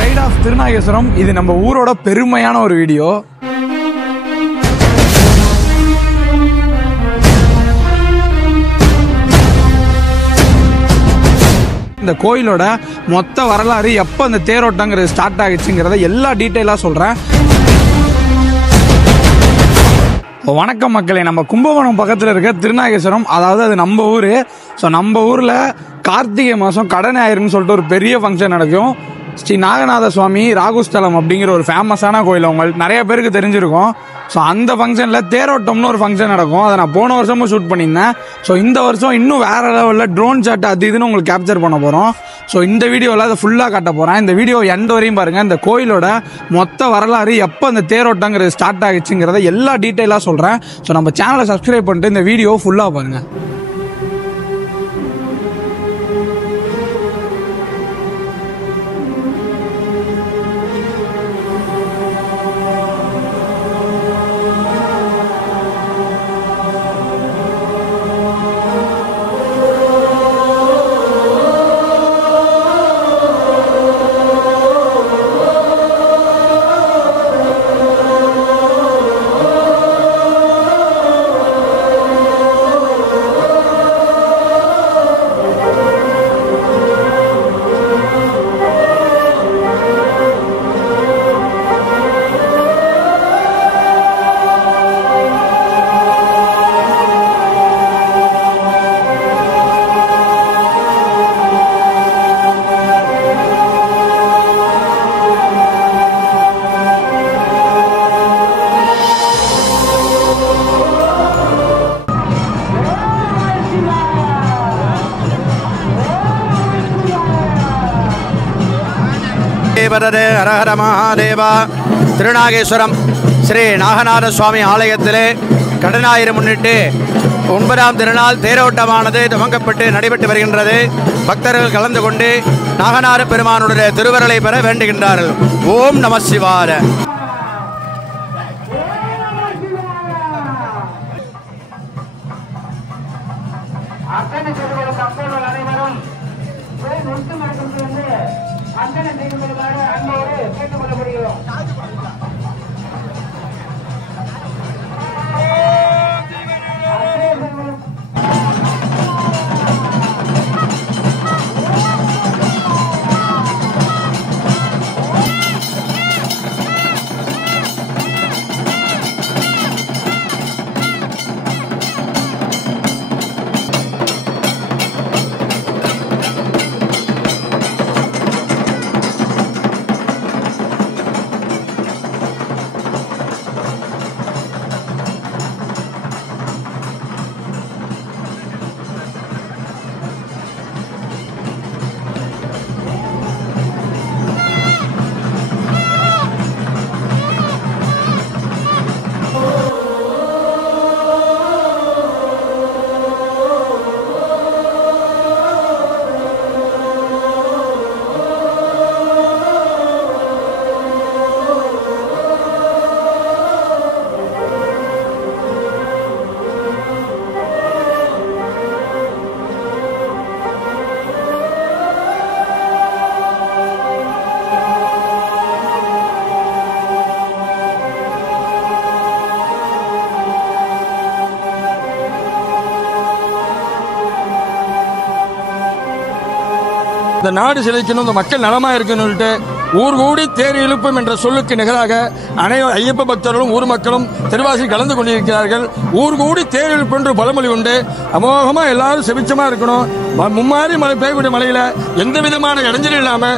Bright of Thirunageswaram இது நம்ம ஊரோட பெருமையான ஒரு வீடியோ. இந்த கோயிலோட மொத்த வரலாறு எப்போ இந்த தேரோட்டங்கிறது ஸ்டார்ட் ஆகிடுச்சுங்கிறத எல்லா டீட்டெயிலாக சொல்கிறேன். வணக்கம் மக்களே, நம்ம கும்பகோணம் பக்கத்தில் இருக்க திருநாகேஸ்வரம், அதாவது அது நம்ம ஊர். ஸோ நம்ம ஊரில் கார்த்திகை மாதம் கடை ஞாயிறுன்னு சொல்லிட்டு ஒரு பெரிய ஃபங்க்ஷன் நடக்கும். ஸ்ரீ நாகநாத சுவாமி ராகுஸ்தலம் அப்படிங்கிற ஒரு ஃபேமஸான கோயில் உங்களுக்கு நிறைய பேருக்கு தெரிஞ்சிருக்கும். ஸோ அந்த ஃபங்க்ஷனில் தேரோட்டம்னு ஒரு ஃபங்க்ஷன் நடக்கும். அதை நான் போன வருஷமும் ஷூட் பண்ணியிருந்தேன். ஸோ இந்த வருஷம் இன்னும் வேறு லெவலில் ட்ரோன் ஷாட் அது இதுன்னு உங்களுக்கு கேப்சர் பண்ண போகிறோம். ஸோ இந்த வீடியோவில் அதை ஃபுல்லாக காட்ட போகிறேன். இந்த வீடியோ எண்ட் வரையும் பாருங்கள். இந்த கோயிலோட மொத்த வரலாறு எப்போ இந்த தேரோட்டங்கிறது ஸ்டார்ட் ஆகிடுச்சுங்கிறத எல்லா டீட்டெயிலாக சொல்கிறேன். ஸோ நம்ம சேனலை சப்ஸ்கிரைப் பண்ணிட்டு இந்த வீடியோ ஃபுல்லாக பாருங்கள். ஹரஹர மகாதேவா. திருநாகேஸ்வரம் ஸ்ரீ நாகநாத சுவாமி ஆலயத்திலே கடனாயிரம் முன்னிட்டு 9ஆம் திருநாள் தேரோட்டமானது துவங்கப்பட்டு நடைபெற்று வருகின்றது. பக்தர்கள் கலந்து கொண்டு நாகநாத பெருமானுடைய திருவருளை பெற வேண்டுகின்றார்கள். ஓம் நம சிவாய. இந்த நாடு செழிக்கணும், இந்த மக்கள் நலமாக இருக்கணும்னு சொல்லிட்டு ஊர் கூடி தேர் இழுப்பும் என்ற சொல்லுக்கு நிகராக அனைவரும் ஐயப்ப பக்தர்களும் ஊர் மக்களும் திருவாசியில் கலந்து கொண்டிருக்கிறார்கள். ஊர் கூடி தேர் இழுப்பு என்று பழமொழி உண்டு. அமோகமா எல்லாரும் செவிச்சமா இருக்கணும். மும்மாறி மழை பெய்யக்கூடிய மழையில எந்த விதமான இடைஞ்சலும் இல்லாம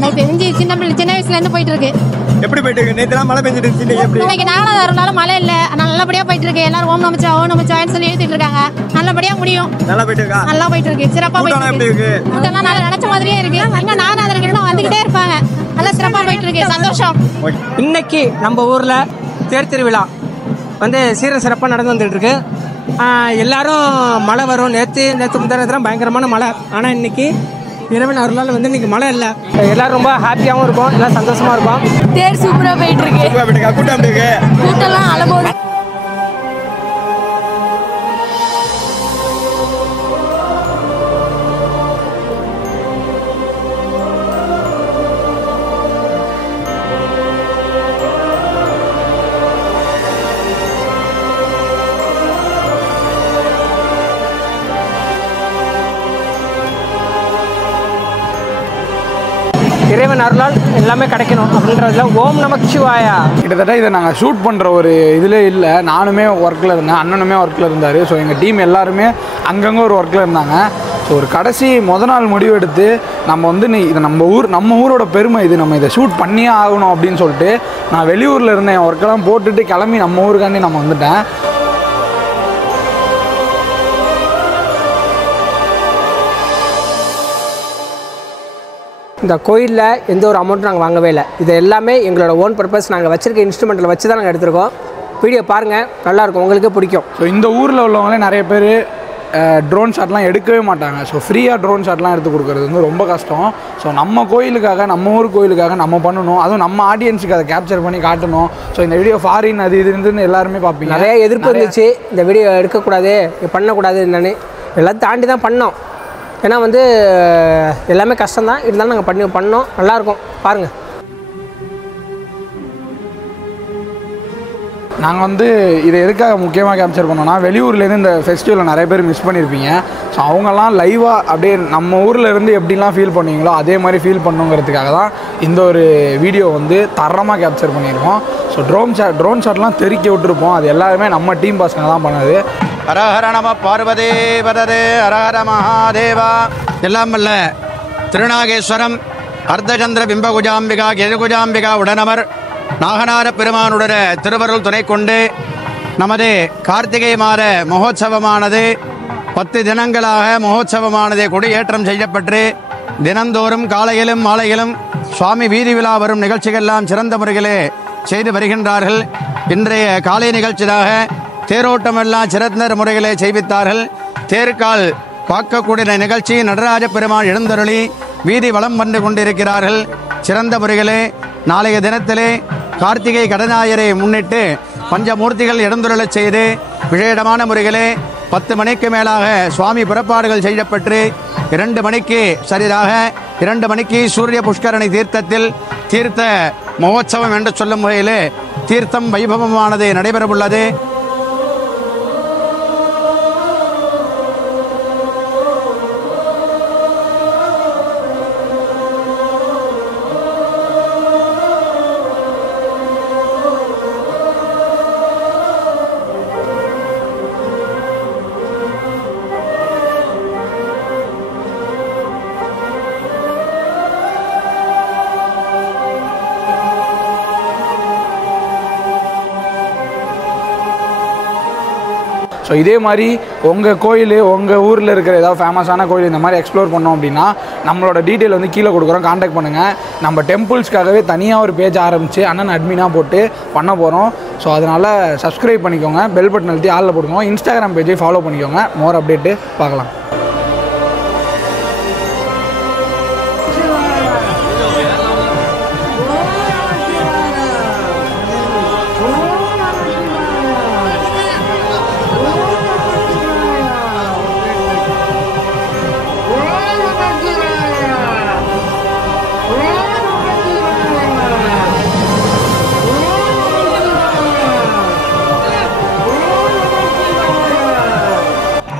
எனக்கு தெரிஞ்சிருச்சு சின்ன வயசுல இருந்து போயிட்டு இருக்கு. எப்படி போயிட்டு இருக்கு? நேத்துலாம் மழை பெஞ்சிட்டு இருந்துச்சு. எப்படி இன்னைக்கு நாகநாதர் அருளால மழை இல்ல, நல்லபடியா போயிட்டு இருக்கு. எல்லாரும் ஓம் நமச்சிவாயன்னு சொல்லி எழுதிட்டு இருக்காங்க. நல்லபடியா முடியும். நல்லா போயிட்டு இருக்கா? நல்லா போயிட்டு இருக்கு. சிறப்பா போயிட்டு இருக்கு. இதெல்லாம் நல்லா நினைச்ச மாதிரியே இருக்கு. அங்க நாகநாதர்கள் வந்துகிட்டே இருப்பாங்க. நல்லா சிறப்பா போயிட்டு இருக்கு. சந்தோஷம். இன்னைக்கு நம்ம ஊர்ல தேர் திருவிழா சீர சிறப்பாக நடந்து வந்துட்டு இருக்கு. எல்லாரும் மழை வரும். நேற்று முந்தானத்துல பயங்கரமான மழை. ஆனால் இன்னைக்கு இரவு அருளால் இன்னைக்கு மழை இல்லை. எல்லாரும் ரொம்ப ஹாப்பியாகவும் இருக்கும், எல்லாம் சந்தோஷமா இருக்கும். தேர் சூப்பரா போயிட்டு இருக்கு. கூட்டம் எப்படி இருக்கு? கூட்டம்லாம் அலமோது. இறைவன் அருளால் எல்லாமே கிடைக்கணும் அப்படின்றதுல ஓம் நமச்சிவாயா. கிட்டத்தட்ட இதை நாங்கள் ஷூட் பண்ணுற ஒரு இதில் இல்லை. நானுமே ஒர்க்கில் இருந்தேன், அண்ணனுமே ஒர்க்கில் இருந்தார். ஸோ எங்கள் டீம் எல்லாருமே அங்கங்கே ஒரு ஒர்க்கில் இருந்தாங்க. ஸோ ஒரு கடைசி நாள் முடிவெடுத்து நம்ம இது நம்ம ஊரோட பெருமை, இது நம்ம இதை ஷூட் பண்ணியே ஆகணும் அப்படின்னு சொல்லிட்டு நான் வெளியூரில் இருந்தேன். என் ஒர்க்கெல்லாம் போட்டுட்டு கிளம்பி நம்ம ஊருக்காண்டி நம்ம வந்துட்டேன். இந்த கோயிலில் எந்த ஒரு அமௌண்ட்டும் நாங்கள் வாங்கவே இல்லை. இது எல்லாமே எங்களோட ஓன் பர்பஸ். நாங்கள் வச்சுருக்க இன்ஸ்ட்ருமெண்ட்டில் வச்சு தான் நாங்கள் எடுத்திருக்கோம். வீடியோ பாருங்கள், நல்லாயிருக்கும், உங்களுக்கே பிடிக்கும். ஸோ இந்த ஊரில் உள்ளவங்களே நிறைய பேர் ட்ரோன் ஷாட்லாம் எடுக்கவே மாட்டாங்க. ஸோ ஃப்ரீயாக ட்ரோன் ஷாட்லாம் எடுத்து கொடுக்குறது ரொம்ப கஷ்டம். ஸோ நம்ம கோயிலுக்காக, நம்ம ஊர் கோயிலுக்காக நம்ம பண்ணணும். அதுவும் நம்ம ஆடியன்ஸுக்கு அதை கேப்சர் பண்ணி காட்டணும். ஸோ இந்த வீடியோ ஃபாரின் அது இதுன்னு எல்லாருமே பார்ப்பீங்க. நிறைய எதிர்ப்பு இருந்துச்சு, இந்த வீடியோ எடுக்கக்கூடாது, பண்ணக்கூடாது என்னன்னு. எல்லாத்தையும் தாண்டி தான் பண்ணோம். ஏன்னா எல்லாமே கஷ்டம்தான், இருந்தாலும் நாங்கள் பண்ணோம். நல்லாயிருக்கும், பாருங்கள். நாங்கள் இதை எதுக்காக முக்கியமாக கேப்சர் பண்ணோன்னா, வெளியூர்லேருந்து இந்த ஃபெஸ்டிவலில் நிறைய பேர் மிஸ் பண்ணியிருப்பீங்க. ஸோ அவங்கெல்லாம் லைவாக அப்படியே நம்ம ஊரில் இருந்து எப்படிலாம் ஃபீல் பண்ணுவீங்களோ அதே மாதிரி ஃபீல் பண்ணுங்கிறதுக்காக தான் இந்த ஒரு வீடியோ தரமாக கேப்சர் பண்ணியிருக்கோம். ஸோ ட்ரோன் ஷாட்லாம் தெறிக்க விட்டுருப்போம். அது எல்லாருமே நம்ம டீம் பசங்க தான் பண்ணது. ஹரஹர நம பார்வதே பதரே ஹரஹர மகாதேவா. எல்லாம் வல்ல திருநாகேஸ்வரம் அர்த்தச்சந்திர பிம்பகுஜாம்பிகா கேதுகுஜாம்பிகா உடனமர் நாகநாத பெருமானுடைய திருவருள் துணை கொண்டு நமது கார்த்திகை மாத மகோத்சவமானது 10 தினங்களாக மகோத்சவமானது கொடியேற்றம் செய்யப்பட்டு தினந்தோறும் காலையிலும் மாலையிலும் சுவாமி வீதி விழா வரும் நிகழ்ச்சிகள்லாம் சிறந்த முறையிலே செய்து வருகின்றார்கள். இன்றைய காலை நிகழ்ச்சியாக தேரோட்டமெல்லாம் சிறந்த முறையிலே செய்வித்தார்கள். தேர்கால் பார்க்கக்கூடிய நிகழ்ச்சி நடராஜ பெருமாள் எழுந்தருளி வீதி வலம் வந்து கொண்டிருக்கிறார்கள். சிறந்த முறையிலே நாளைய தினத்திலே கார்த்திகை கடனாயரை முன்னிட்டு பஞ்சமூர்த்திகள் எழுந்துருளச் செய்து விசேடமான முறையிலே 10 மணிக்கு மேலாக சுவாமி புறப்பாடுகள் செய்யப்பட்டு 2 மணிக்கு சரியாக 2 மணிக்கு சூரிய புஷ்கரணி தீர்த்தத்தில் தீர்த்த மகோத்சவம் என்று சொல்லும் வகையிலே தீர்த்தம் வைபவமானது நடைபெறவுள்ளது. ஸோ இதே மாதிரி உங்கள் கோயில், உங்கள் ஊரில் இருக்கிற ஏதாவது ஃபேமஸான கோயில் இந்த மாதிரி எக்ஸ்ப்ளோர் பண்ணோம் அப்படின்னா நம்மளோட டீட்டெயில் கீழே கொடுக்குறோம், காண்டாக்ட் பண்ணுங்கள். நம்ம டெம்பிள்ஸ்க்காகவே தனியாக ஒரு பேஜ் ஆரம்பித்து அண்ணன் அட்மினாக போட்டு பண்ண போகிறோம். ஸோ அதனால் சப்ஸ்கிரைப் பண்ணிக்கோங்க, பெல் பட்டன் அழுத்தி ஆளில் போட்டுக்கோங்க. இன்ஸ்டாகிராம் பேஜை ஃபாலோ பண்ணிக்கோங்க. மோர் அப்டேட்டு பார்க்கலாம்.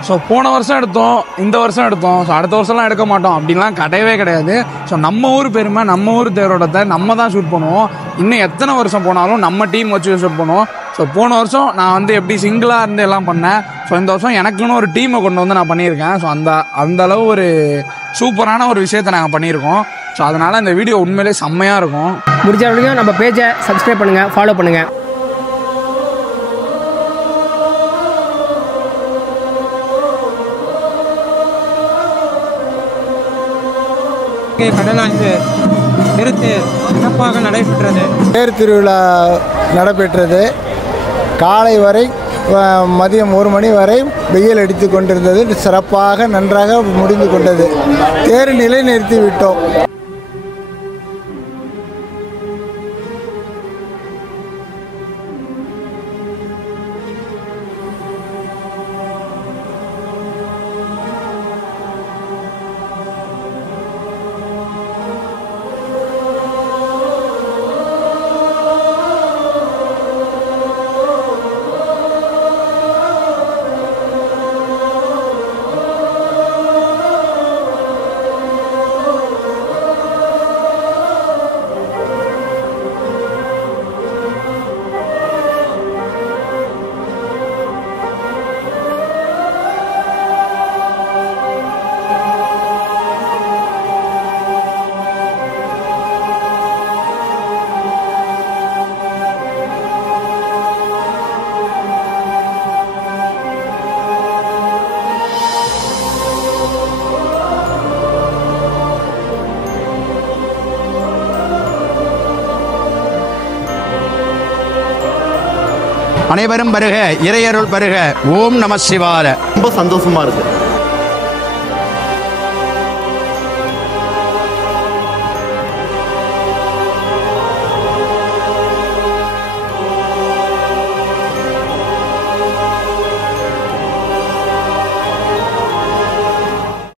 ஸோ போன வருஷம் எடுத்தோம், இந்த வருஷம் எடுத்தோம், ஸோ அடுத்த வருஷம்லாம் எடுக்க மாட்டோம் அப்படின்லாம் கிடையவே கிடையாது. ஸோ நம்ம ஊர் பெருமை, நம்ம ஊர் தேரோட்டத்தை நம்ம தான் ஷூட் பண்ணுவோம். இன்னும் எத்தனை வருஷம் போனாலும் நம்ம டீம் வச்சு ஷூட் பண்ணுவோம். ஸோ போன வருஷம் நான் எப்படி சிங்கிளாக இருந்து எல்லாம் பண்ணேன். ஸோ இந்த வருஷம் எனக்குன்னு ஒரு டீமை கொண்டு நான் பண்ணியிருக்கேன். ஸோ அந்த அளவு ஒரு சூப்பரான ஒரு விஷயத்தை நாங்கள் பண்ணியிருக்கோம். ஸோ அதனால் இந்த வீடியோ உண்மையிலே செம்மையாக இருக்கும். முடிஞ்ச வரைக்கும் நம்ம பேஜை சப்ஸ்கிரைப் பண்ணுங்கள், ஃபாலோ பண்ணுங்கள். கடனாய்வு நிறுத்து சிறப்பாக நடைபெற்றது. தேர் திருவிழா நடைபெற்றது. காலை வரை மதியம் 1 மணி வரை வெயில் அடித்து கொண்டிருந்தது. சிறப்பாக நன்றாக முடிந்து கொண்டது. தேர் நிலைநிறுத்தி விட்டோம். அனைவரும் வருக, இறையருள் வருக. ஓம் நம சிவாய. ரொம்ப சந்தோஷமா இருக்கு.